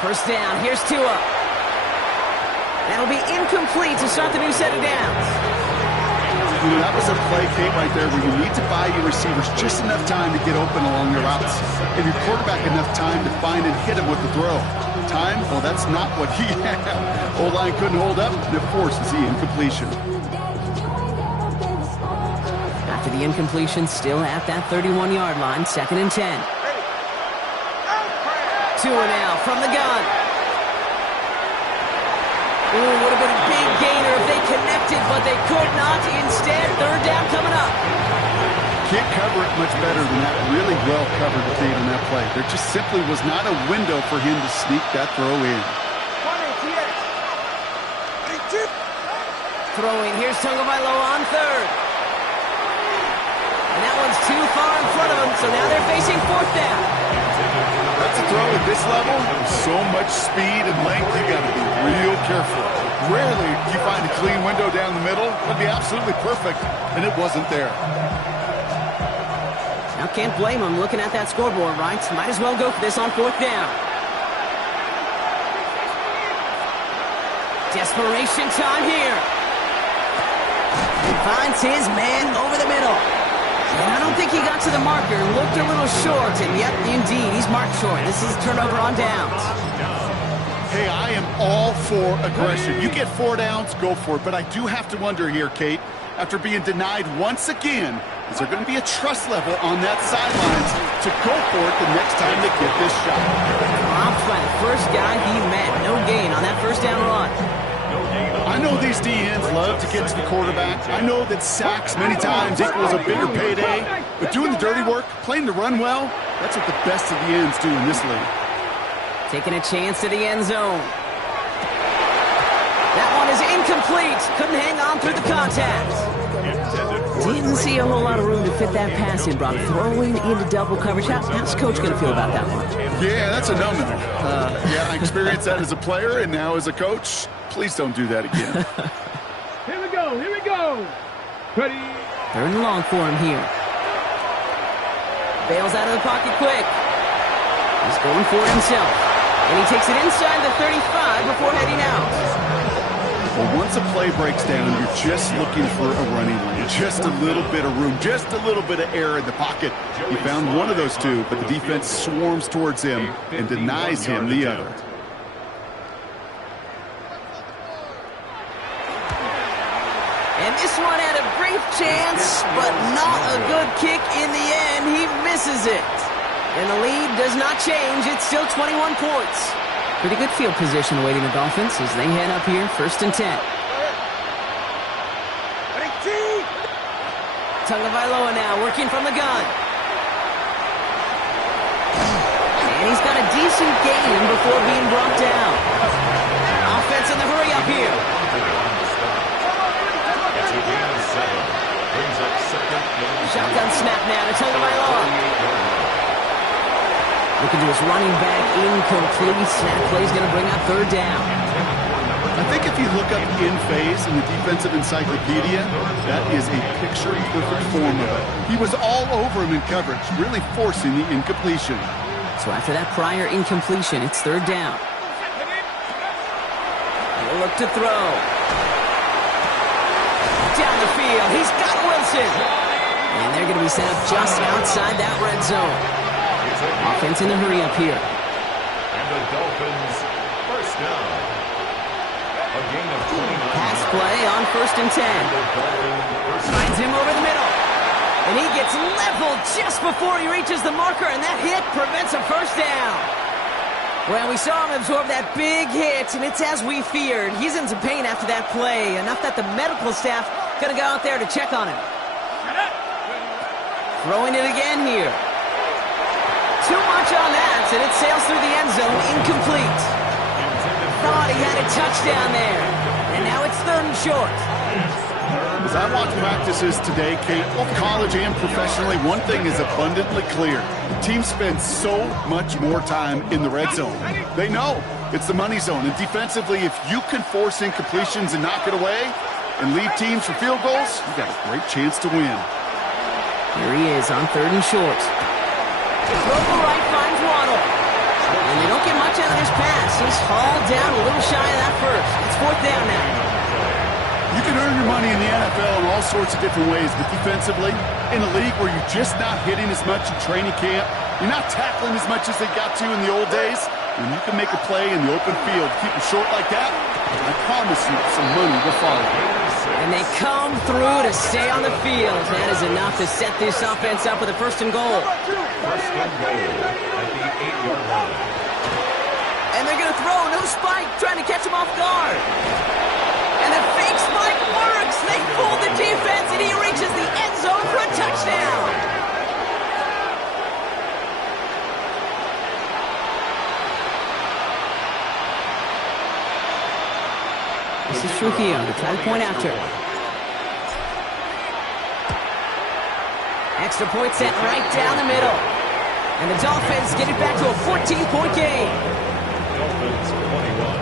1st down, here's Tua. That'll be incomplete to start the new set of downs. That was a play, Kate, right there where you need to buy your receivers just enough time to get open along their routes. And your quarterback enough time to find and hit him with the throw. Time? Well, that's not what he had. O-line couldn't hold up, and it forces the incompletion. After the incompletion, still at that 31-yard line, 2nd and 10. Tua now from the gun. Ooh, would have been a big gainer if they connected, but they could not. Instead, 3rd down coming up. Can't cover it much better than that. Really well covered, Kate, on that play. There just simply was not a window for him to sneak that throw in. Throwing, here's Tagovailoa on 3rd. And that one's too far in front of them, so now they're facing 4th down. That's a throw at this level. So much speed and length, you got to be real careful. Rarely do you find a clean window down the middle. It'd be absolutely perfect, and it wasn't there. Now can't blame him looking at that scoreboard, right? Might as well go for this on 4th down. Desperation time here. He finds his man over the middle. And I don't think he got to the marker. Looked a little short, and yep, indeed, he's marked short. This is turnover on downs. Hey, I am all for aggression. You get 4 downs, go for it. But I do have to wonder here, Kate, after being denied once again, is there going to be a trust level on that sidelines to go for it the next time they get this shot? Dropped by the first guy he met. No gain on that 1st down run. I know these D-ends love to get to the quarterback. I know that sacks many times equals a bigger payday. But doing the dirty work, playing the run well, that's what the best of the ends do in this league. Taking a chance to the end zone. That one is incomplete. Couldn't hang on through the contact. Didn't see a whole lot of room to fit that pass in, Brock. Throwing into double coverage. How's Coach going to feel about that one? Yeah, that's a no-no. Yeah, I experienced that as a player and now as a coach. Please don't do that again. Here we go, here we go. Ready? 3rd and long for him here. Bails out of the pocket quick. He's going for it himself. And he takes it inside the 35 before heading out. Well, once a play breaks down, you're just looking for a running lane. Just a little bit of room, just a little bit of air in the pocket. He found one of those two, but the defense swarms towards him and denies him the other. And this one had a brief chance, but not a good kick in the end. He misses it. And the lead does not change. It's still 21 points. Pretty good field position awaiting the Dolphins as they head up here, 1st and 10. Tagovailoa now working from the gun. And he's got a decent gain before being brought down. Offense in the hurry up here. It's a gain of 7. Brings up second. Shotgun snap now to Tagovailoa. Looking to his running back, incomplete. Snap play's going to bring up third down. I think if you look up in phase in the defensive encyclopedia, that is a picture-perfect form of it. He was all over him in coverage, really forcing the incompletion. So after that prior incompletion, it's third down. He'll look to throw. Down the field, he's got Wilson. And they're going to be set up just outside that red zone. Offense in the hurry up here. And the Dolphins first down. A gain of 29. Pass play on 1st and 10. Finds him over the middle. And he gets leveled just before he reaches the marker, and that hit prevents a first down. Well, we saw him absorb that big hit, and it's as we feared. He's in some pain after that play, enough that the medical staff going to go out there to check on him. Throwing it again here. Too much on that, and it sails through the end zone, incomplete. Thought he had a touchdown there, and now it's 3rd and short. As I watch practices today, Kate, both college and professionally, one thing is abundantly clear. Teams spend so much more time in the red zone. They know it's the money zone, and defensively, if you can force incompletions and knock it away and leave teams for field goals, you got a great chance to win. Here he is on 3rd and short. Throw to right, finds Waddle. And they don't get much out of this pass. He's hauled down a little shy of that first. It's 4th down now. You can earn your money in the NFL in all sorts of different ways, but defensively, in a league where you're just not hitting as much in training camp, you're not tackling as much as they got to in the old days, when you can make a play in the open field, keep them short like that, I promise you some money will follow. And they come through to stay on the field. That is enough to set this offense up with a 1st and goal. First and goal at the 8-yard line. And they're going to throw. No spike, trying to catch him off guard. And the fake spike works. They fool the defense, and he reaches the end zone for a touchdown. This is Trujillo to try to point after. Extra point set right down the middle. And the Dolphins get it back to a 14-point game. Dolphins 21.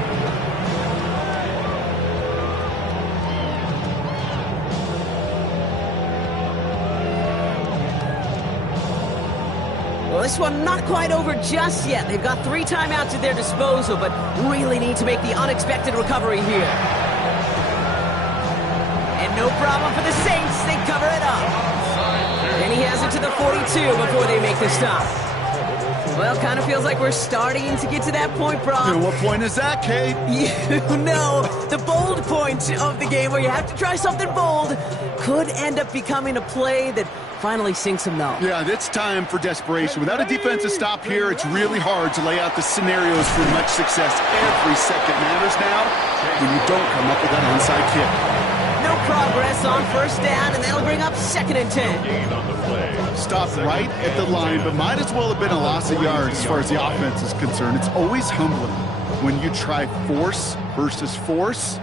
Well, this one not quite over just yet. They've got 3 timeouts at their disposal, but really need to make the unexpected recovery here. And no problem for the Saints. They cover it up. And he has it to the 42 before they make the stop. Well, kind of feels like we're starting to get to that point, Brock. And what point is that, Kate? You know, the bold point of the game where you have to try something bold could end up becoming a play that finally sinks them though. Yeah, it's time for desperation. Without a defensive stop here, it's really hard to lay out the scenarios for much success. Every second matters now when you don't come up with that onside kick. No progress on 1st down, and that'll bring up 2nd and 10. Gain on the play. Stopped right at the line, but might as well have been a loss of yards as far as the offense is concerned. It's always humbling when you try force versus force,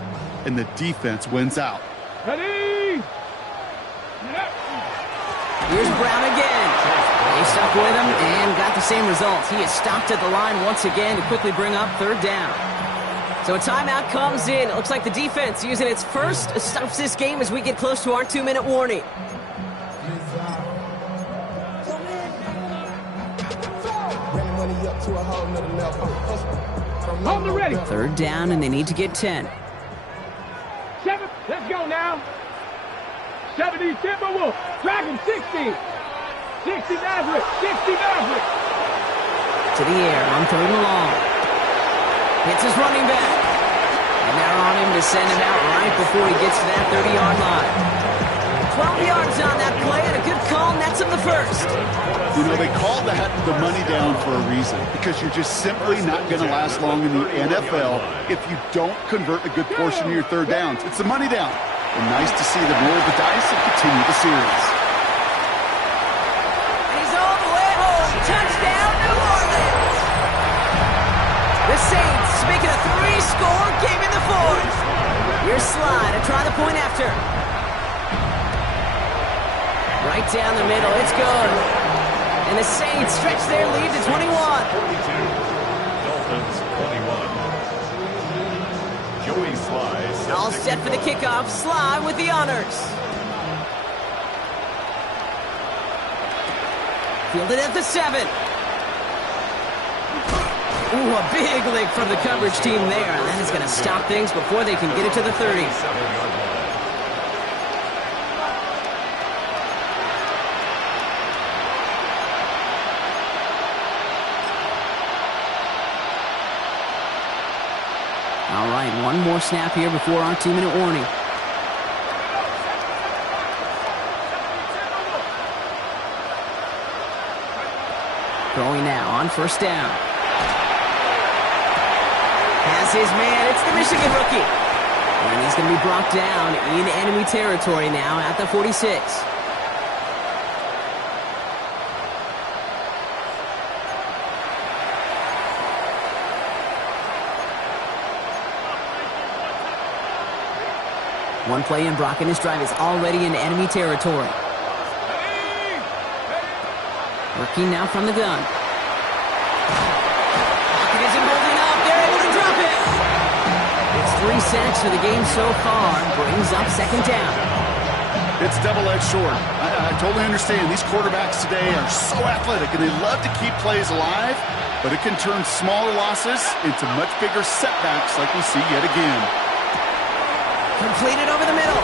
and the defense wins out. Ready? Here's Brown again. They stuck with him and got the same result. He is stopped at the line once again to quickly bring up 3rd down. So a timeout comes in. It looks like the defense using its first stops this game as we get close to our 2-minute warning. Hold the ready. 3rd down, and they need to get 10. 7. Let's go now. 70 Timberwolf. Dragon 60. 60 Maverick. 60 Maverick. To the air on 3rd and long. Hits his running back. And they're on him to send him out right before he gets to that 30-yard line. 12 yards on that play, and a good call nets him the first. You know, they call that the money down for a reason, because you're just simply not going to last long in the NFL if you don't convert a good portion of your 3rd downs. It's the money down. And nice to see them roll the dice and continue the series. fourth. Here's Sly to try the point after. Right down the middle, it's good. And the Saints stretch their lead to 21. 42. Dolphins 21. Joey Sly. All set for the kickoff. Sly with the honors. Fielded at the 7. Ooh, a big lick from the coverage team there. And that is going to stop things before they can get it to the 30. All right, one more snap here before our 2-minute warning. Throwing now on first down. Has his man. It's the Michigan rookie. And he's going to be brought down in enemy territory now at the 46. One play in, Brock, and his drive is already in enemy territory. Working now from the gun. Pocket isn't holding up. They're able to drop it. It's 3 sacks for the game so far. Brings up second down. It's double-edged sword. I totally understand. These quarterbacks today are so athletic, and they love to keep plays alive, but it can turn smaller losses into much bigger setbacks like we see yet again. Completed over the middle.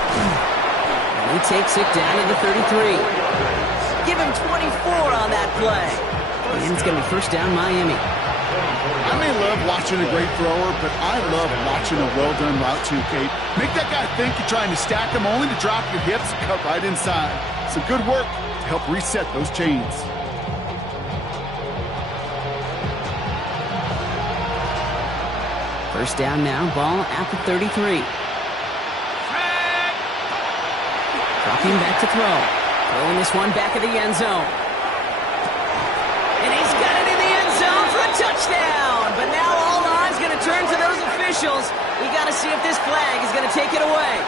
And he takes it down to the 33. Give him 24 on that play. And it's going to be first down Miami. I may love watching a great thrower, but I love watching a well-done route too, Kate. Make that guy think you're trying to stack him only to drop your hips and cut right inside. Some good work to help reset those chains. First down now, ball at the 33. Dropping back to throw. Throwing this one back at the end zone. And he's got it in the end zone for a touchdown. But now all eyes going to turn to those officials. We got to see if this flag is going to take it away.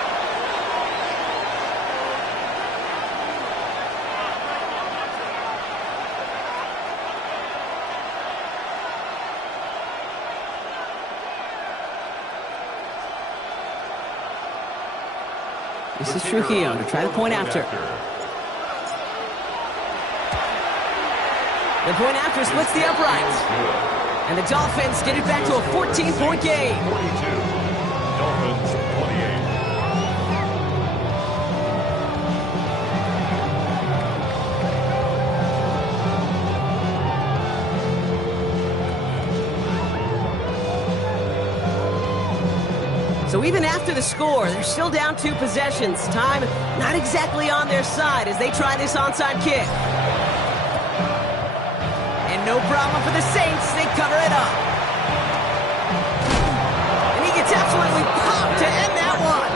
This is Trujillo to try the point after. The point after splits the uprights. And the Dolphins get it back to a 14-point game. 42. Dolphins 28. So even after the score, they're still down 2 possessions. Time not exactly on their side as they try this onside kick. And no problem for the Saints. They cover it up. And he gets absolutely popped to end that one.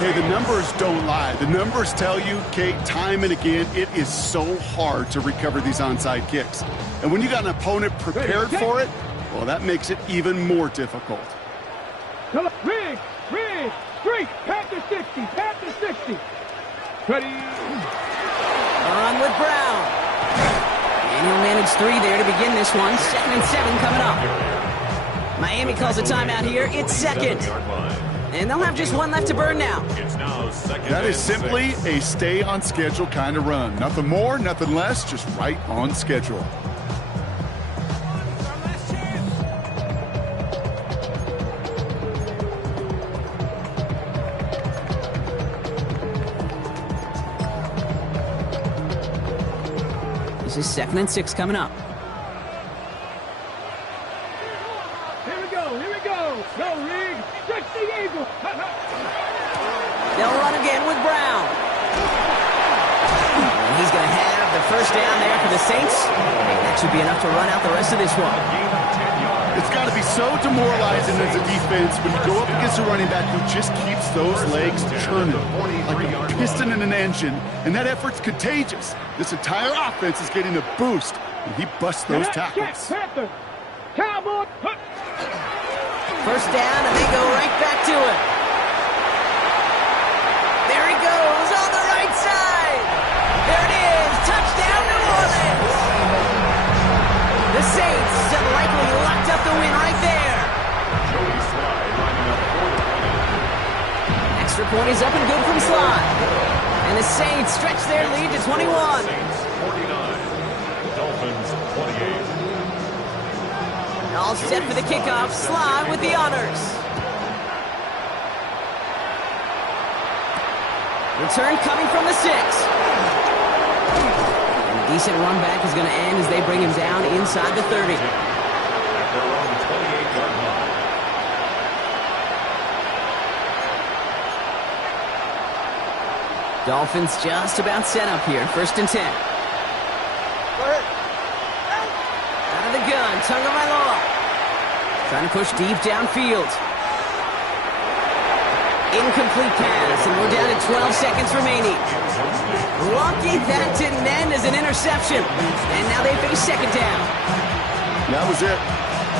Hey, the numbers don't lie. The numbers tell you, Kate, time and again, it is so hard to recover these onside kicks. And when you got an opponent prepared for it, well, that makes it even more difficult. Come on, Rig, straight, Panther 60, Panther 60. Ready. A run with Brown. And he'll manage 3 there to begin this one. 2nd and 7 coming up. Miami calls a timeout here. It's second. And they'll have just 1 left to burn now. That is simply a stay on schedule kind of run. Nothing more, nothing less, just right on schedule. This is 2nd and 6 coming up. Here we go. Go, Rig. Stretch the eagle. They'll run again with Brown. And he's going to have the first down there for the Saints. That should be enough to run out the rest of this one. It's got to be so demoralizing as a defense when you go up against a running back who just keeps those legs turning like a piston in an engine, and that effort's contagious. This entire offense is getting a boost, and he busts those tackles. Panther. Cowboy. First down, and they go right back to it. There he goes on the right side. There it is. Touchdown, New Orleans. The Saints have likely locked up the win right there. Joey Sly lining up for the win. Extra point is up and good from Sly. And the Saints stretch their lead to 21. Saints 49, Dolphins 28. All set for the kickoff. Sly with the honors. Return coming from the 6. And a decent run back is going to end as they bring him down inside the 30. At their own 28-yard line. Dolphins just about set up here. 1st and 10. Out of the gun. Tagovailoa. Trying to push deep downfield. Incomplete pass, and we're down to 12 seconds remaining. Lucky that didn't end as an interception. And now they face 2nd down. That was it.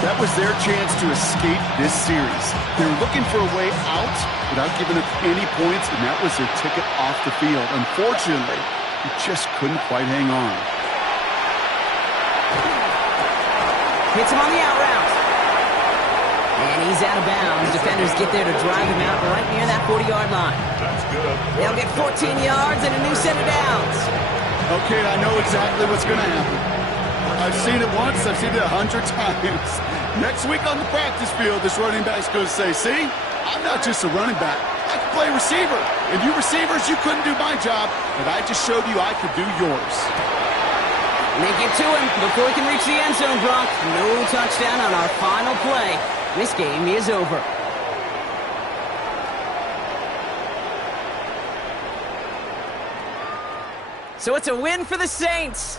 That was their chance to escape this series. They were looking for a way out without giving up any points, and that was their ticket off the field. Unfortunately, they just couldn't quite hang on. Hits him on the out route. And he's out of bounds. Defenders get there to drive him out right near that 40-yard line. That's good. They'll get 14 yards and a new set of downs. Okay, I know exactly what's going to happen. I've seen it once, I've seen it 100 times. Next week on the practice field, this running back's going to say, see, I'm not just a running back. I can play receiver. And you receivers, you couldn't do my job, but I just showed you I could do yours. They get to him before he can reach the end zone, Brock. No touchdown on our final play. This game is over. So it's a win for the Saints.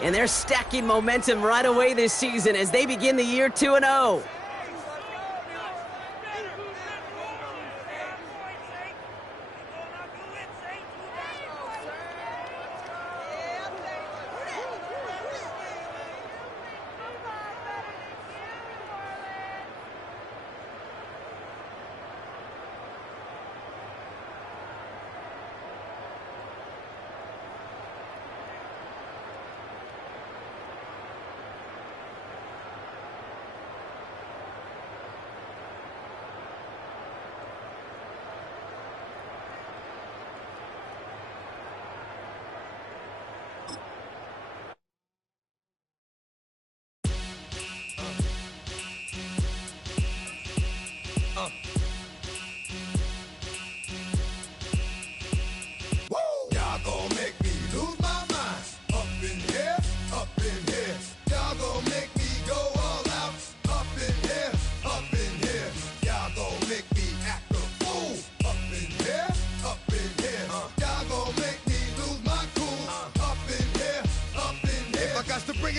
And they're stacking momentum right away this season as they begin the year 2-0.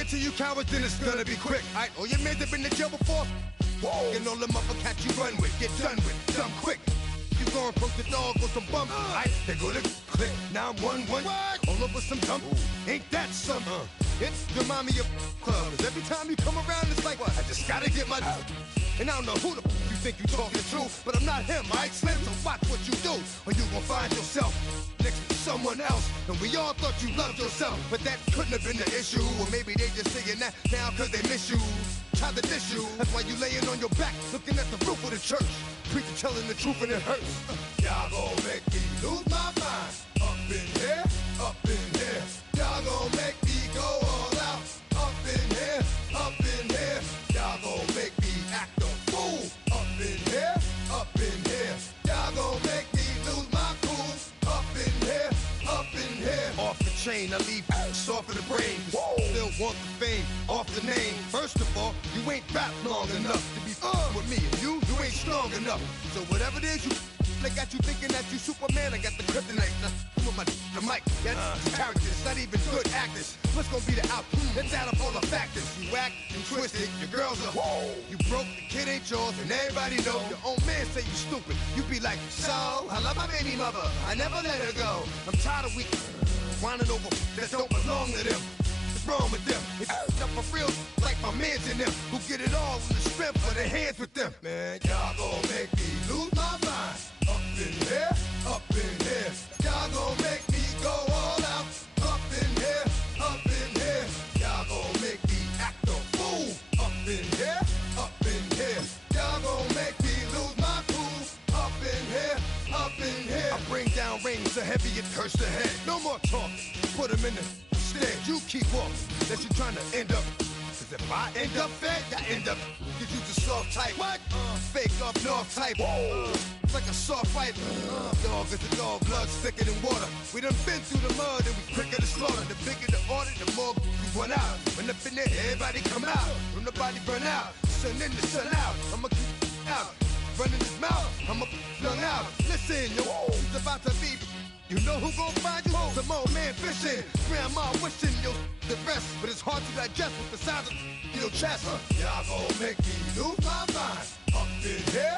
To you cowards, then it's gonna be quick. Alright, all your men have been to jail before. Whoa. And all them uppercats you run with, get done with, done quick. You go and approach the dog with some bump. Alright, they go to click. Now I'm 1-1. All over some dump. Ain't that something? It's remind me of club. 'Cause every time you come around, it's like, I just gotta get my. And I don't know who the you think you talking to, but I'm not him, alright, Slim? So watch what you do, or you gon' find yourself next to someone else. And we all thought you loved yourself, but that couldn't have been the issue. Or maybe they just saying that now 'cause they miss you. Tried to diss you, that's why you laying on your back, looking at the roof of the church. Preacher telling the truth and it hurts. Y'all gon' make me lose my mind. Up in here, up in here. Y'all gon' make me go all out. Up in here, up in here. Y'all gon' make me act a fool. Up in here, up in here. Y'all gon' make me lose my cool. Up in here, up in here. Off the chain, I leave soft in the brain. Still want the fame, off the name. First of all, you ain't rap long enough to be with me. And you ain't strong enough. So whatever it is you they got you thinking that you Superman, I got the kryptonite. Come with the mic, that's characters, not even good actors. What's gonna be the outcome? Let's add up all the factors. You act, you twisted, your girls are you broke, the kid ain't yours, and everybody know. Your own man say you stupid. You be like, so, I love my baby mother, I never let her go. I'm tired of weak whining over that don't belong to them. What's wrong with them? It's up for real, like My mans in them who get it all in the strength of their hands with them. Man, y'all gon' make me lose my mind. Up in here, up in here. Y'all gon' make me go all out. Up in here, up in here. Y'all gon' make me act a fool. Up in here, up in here. Y'all gon' make me lose my cool. Up in here, up in here. I bring down rain so heavy it hurts the head. No more talk, put them in the stand. You keep walking, that you trying to end up. Cause if I end up fed, I end up. Cause you the soft type. What? Fake up north type. It's like a soft fight. Dog is a dog, blood thicker than water. We done been through the mud and we quicker to slaughter. The bigger the order, the more we run out. When up in there, everybody come out. When the body burn out, sun in the sun out. I'ma keep out. Running his mouth, I'ma flung out. Listen, yo, it's about to be. You know who gon' find you? Some old man fishing. Grandma wishing you'll the best, but it's hard to digest with the sound of your chest. Y'all gon' make me lose my mind. Up in here,